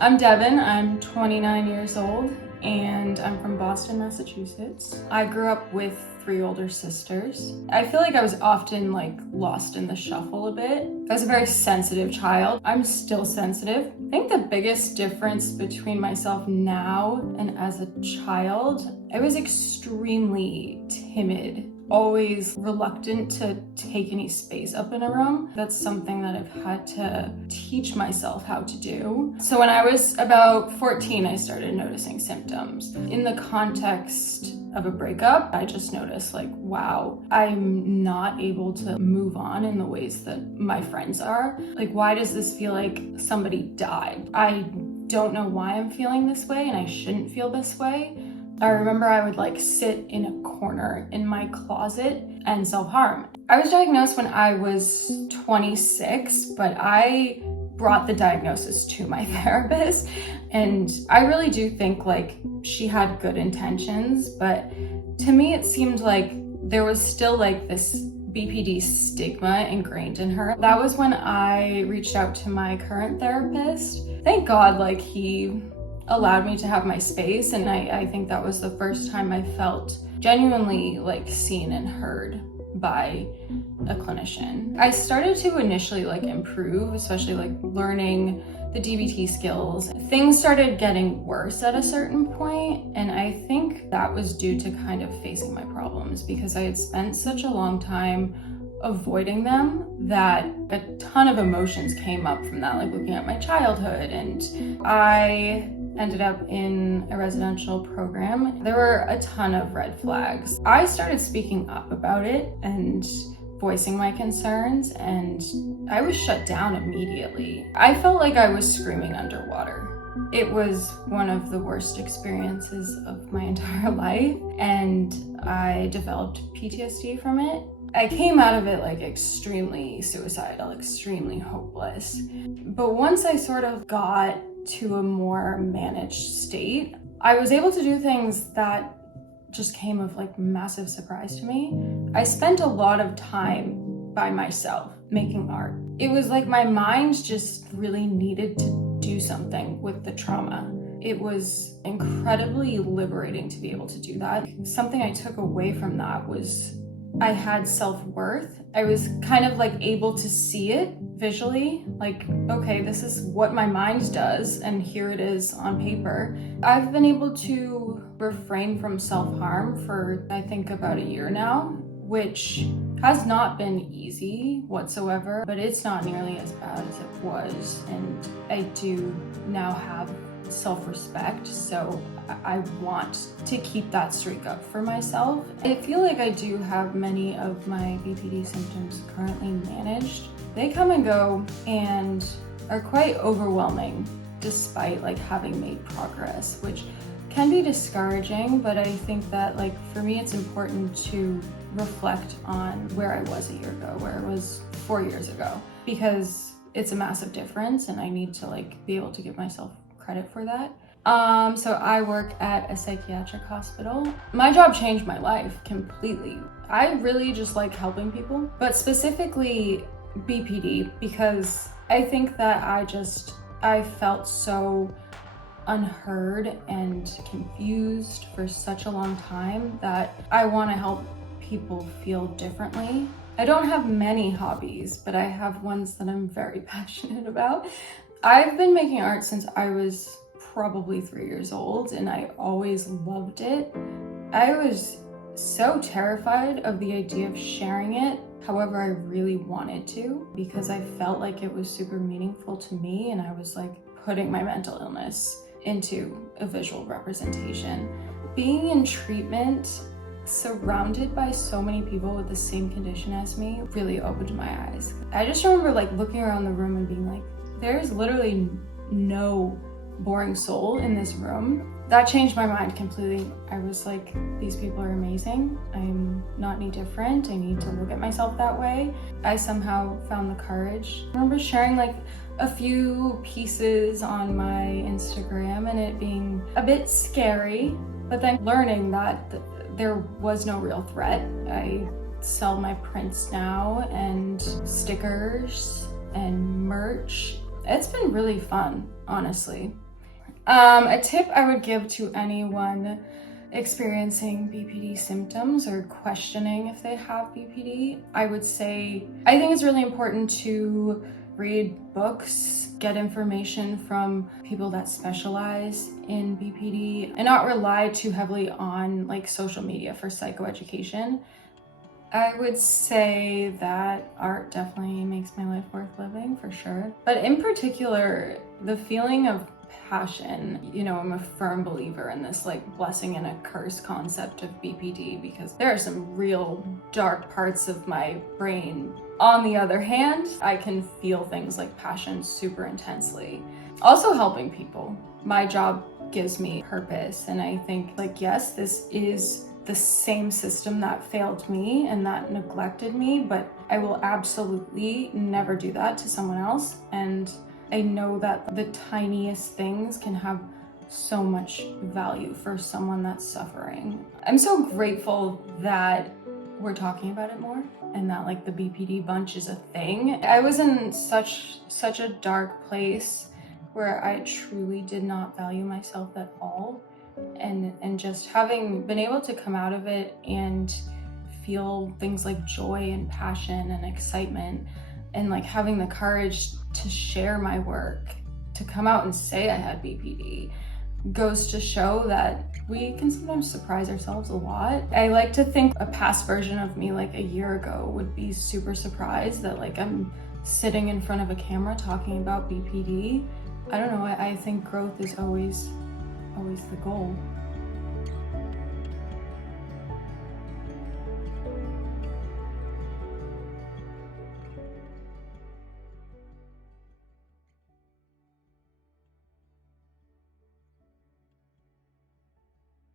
I'm Devon, I'm 29 years old, and I'm from Boston, Massachusetts. I grew up with 3 older sisters. I feel like I was often lost in the shuffle a bit. I was a very sensitive child. I'm still sensitive. I think the biggest difference between myself now and as a child, I was extremely timid, always reluctant to take any space up in a room. That's something that I've had to teach myself how to do. So when I was about 14, I started noticing symptoms. In the context of a breakup, I just noticed wow, I'm not able to move on in the ways that my friends are. Why does this feel like somebody died? I don't know why I'm feeling this way, and I shouldn't feel this way. I remember I would sit in a corner in my closet and self-harm. I was diagnosed when I was 26, but I brought the diagnosis to my therapist, and I really do think she had good intentions, but to me it seemed like there was still this BPD stigma ingrained in her. That was when I reached out to my current therapist. Thank God he allowed me to have my space, and I think that was the first time I felt genuinely seen and heard by a clinician. I started to initially improve, especially learning the DBT skills. Things started getting worse at a certain point, and I think that was due to kind of facing my problems because I had spent such a long time avoiding them that a ton of emotions came up from that, looking at my childhood, and I ended up in a residential program. There were a ton of red flags. I started speaking up about it and voicing my concerns, and I was shut down immediately. I felt like I was screaming underwater. It was one of the worst experiences of my entire life, and I developed PTSD from it. I came out of it extremely suicidal, extremely hopeless. But once I sort of got to a more managed state, I was able to do things that just came of massive surprise to me. I spent a lot of time by myself making art. It was my mind just really needed to do something with the trauma. It was incredibly liberating to be able to do that. Something I took away from that was I had self-worth. I was kind of able to see it visually, okay, this is what my mind does, and here it is on paper. I've been able to refrain from self-harm for I think about a year now, which has not been easy whatsoever, but it's not nearly as bad as it was, and I do now have self-respect, so I want to keep that streak up for myself. I feel like I do have many of my BPD symptoms currently managed. They come and go and are quite overwhelming despite having made progress, which can be discouraging, but I think that for me it's important to reflect on where I was a year ago, where I was 4 years ago, because it's a massive difference and I need to be able to give myself credit for that. So I work at a psychiatric hospital. My job changed my life completely. I really just like helping people, but specifically BPD, because I think that I felt so unheard and confused for such a long time that I want to help people feel differently. I don't have many hobbies, but I have ones that I'm very passionate about. I've been making art since I was probably 3 years old, and I always loved it. I was so terrified of the idea of sharing it. However, I really wanted to, because I felt like it was super meaningful to me, and I was putting my mental illness into a visual representation. Being in treatment, surrounded by so many people with the same condition as me, really opened my eyes. I just remember looking around the room and being there's literally no boring soul in this room. That changed my mind completely. I was these people are amazing. I'm not any different. I need to look at myself that way. I somehow found the courage. I remember sharing a few pieces on my Instagram and it being a bit scary, but then learning that there was no real threat. I sell my prints now and stickers and merch. It's been really fun, honestly. A tip I would give to anyone experiencing BPD symptoms or questioning if they have BPD, I would say, I think it's really important to read books, get information from people that specialize in BPD, and not rely too heavily on like social media for psychoeducation. I would say that art definitely makes my life worth living, for sure. But in particular, the feeling of passion, I'm a firm believer in this like blessing and a curse concept of BPD, because there are some real dark parts of my brain. On the other hand, I can feel things like passion super intensely. Also helping people. My job gives me purpose, and I think like, yes, this is the same system that failed me and that neglected me, but I will absolutely never do that to someone else. And I know that the tiniest things can have so much value for someone that's suffering. I'm so grateful that we're talking about it more and that like the BPD bunch is a thing. I was in such a dark place where I truly did not value myself at all. And just having been able to come out of it and feel things like joy and passion and excitement, and like having the courage to share my work, to come out and say I had BPD, goes to show that we can sometimes surprise ourselves a lot. I like to think a past version of me like a year ago would be super surprised that like I'm sitting in front of a camera talking about BPD. I don't know, I think growth is always the goal.